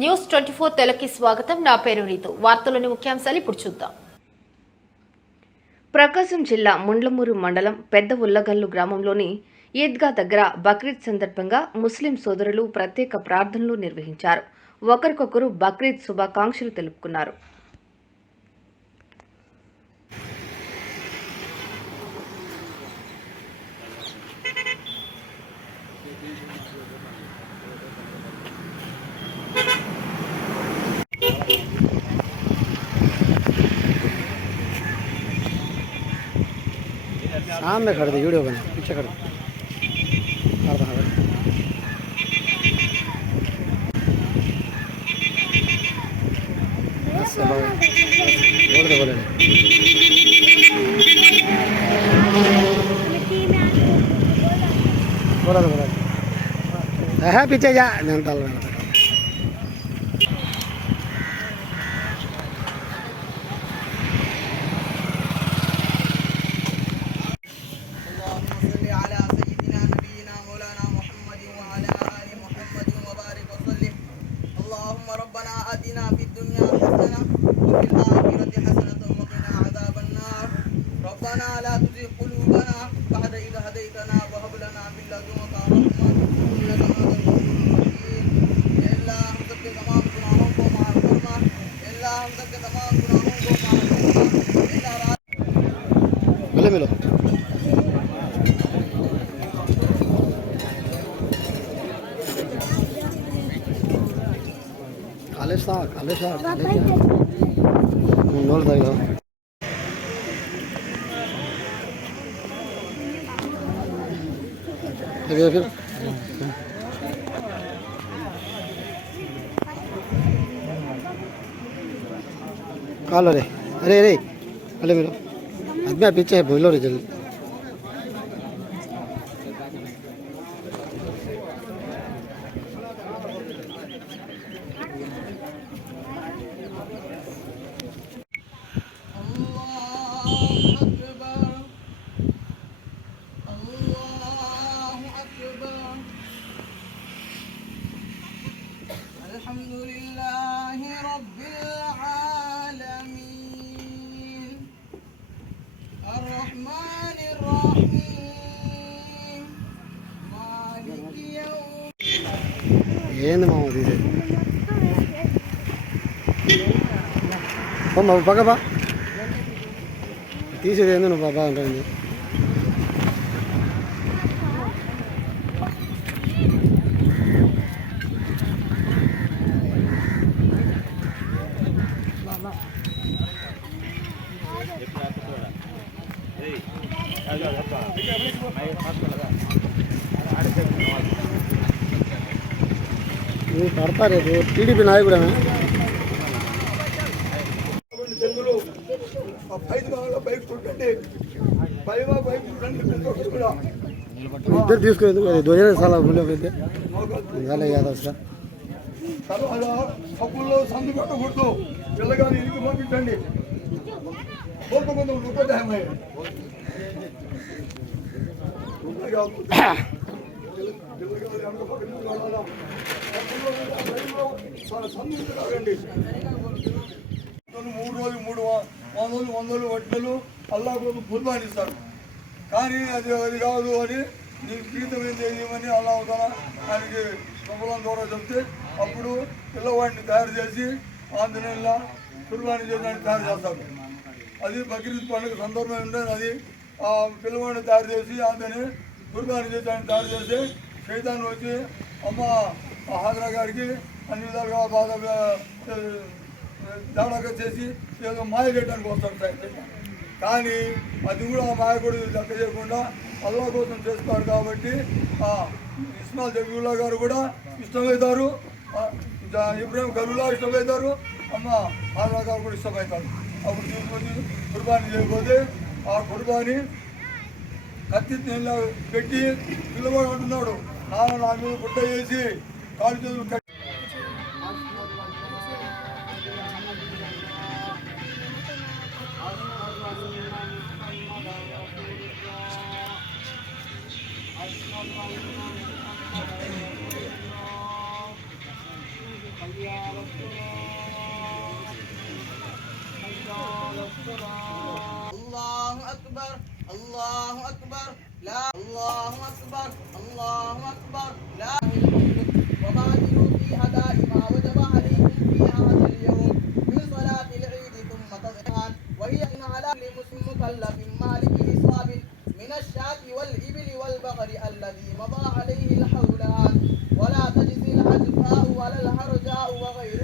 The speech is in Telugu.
న్యూస్ 24 తెలుగుకి స్వాగతం. నా పేరు రీతు. వార్తలోని ముఖ్యాంశాలు ఇప్పుడు చూద్దాం. ప్రకాశం జిల్లా ముండ్లమూరు మండలం పెద్ద ఉల్లగల్లు గ్రామంలోని ఈద్గా దగ్గర బక్రీద్ సందర్భంగా ముస్లిం సోదరులు ప్రత్యేక ప్రార్థనలు నిర్వహించారు. ఒకరికొకరు బక్రీద్ శుభాకాంక్షలు తెలుపుకున్నారు. सामने खड़े थे वीडियो बना पीछे खड़े बोल दे बोला पीछे जा ربنا آتنا في الدنيا حسنة وفي الآخرة حسنة وقنا عذاب النار ربنا لا تزغ قلوبنا بعد إذ هديتنا وهب لنا من لدنك رحمة إنك أنت الرحيم إلا हम सबके तमाम गुनाहों को माफ फरमा إلا हम सबके तमाम गुनाहों को माफ फरमा إلا गले मिलो काले ನೋಡ್ದಾಗ फिर कालो रे अरे अरे अरे मिलो आदमी पीछे है बोलो रे जल्दी الحمد لله رب العالمين الرحمن الرحيم مالك يوم ఏంది మామ తీసేది పక్కబా తీసేది ఏంది నువ్వు బాబా ఉంటుంది నువ్వు పడతా రేపు టీడీపీ నాయకుడే ఇద్దరు తీసుకునేందుకు అది ధ్వజన చాలా ఉండకపోతే అలా యాదవ్ సార్ సబ్బుల్లో సందు పెట్టకూడదు పిల్లగాని ఇంటికి పంపించండి కోరుకోకుండా ఉపాధ్యాయమయ్య మూడు రోజులు 300 వడ్డలు అల్లా కోసం కుర్బానిస్తారు కానీ అది కాదు అని నీకు ప్రీతం ఏం చేయమని అల్లా అవుతానా ఆయనకి శుభలం ద్వారా చెప్తే అప్పుడు పిల్లవాడిని తయారు చేసి ఆంజనేయుల కుర్బానీ చేయడానికి తయారు చేస్తారు. అది బక్రీద్ పండుగ సందర్భం ఉండేది. అది ఆ పిల్లవాడిని తయారు చేసి ఆంజనేయ కుర్బానీ చేయడానికి తయారు చేసి సైతాన్ని వచ్చి అమ్మ హాజరా గారికి అన్ని విధాలుగా బాధ దావడాగా చేసి ఏదో మాయ చేయడానికి వస్తాడు సైతం. కానీ అది కూడా ఆ మాయ కూడా లెక్క చేయకుండా అల్లా కోసం చేస్తారు. కాబట్టి ఇస్మాయిల్ జబీవుల్లా గారు కూడా ఇష్టమవుతారు, ఇబ్రాహిం ఖలీలుల్లా ఇష్టమవుతారు, అమ్మ హాజరా గారు కూడా ఇష్టమవుతారు. అప్పుడు తీసుకొచ్చి కుర్బానీ చేయకపోతే ఆ కుర్బానీ కత్తి పెట్టి పిల్లవాడు అంటున్నాడు, నాన్న నా మీద గుడ్డ వేసి కాలు చేతులు కట్టి الله أكبر الله أكبر لا الله أكبر الله أكبر لا وبادروا في أداء ما وجب عليكم في هذا اليوم من صلاة العيد ثم تضحان وهي إن على كل مسلم مكلف مالك نصاب من الشاة والإبل والبقر الذي مضى عليه الحولان ولا تجزي العجفاء ولا الهرجاء وغير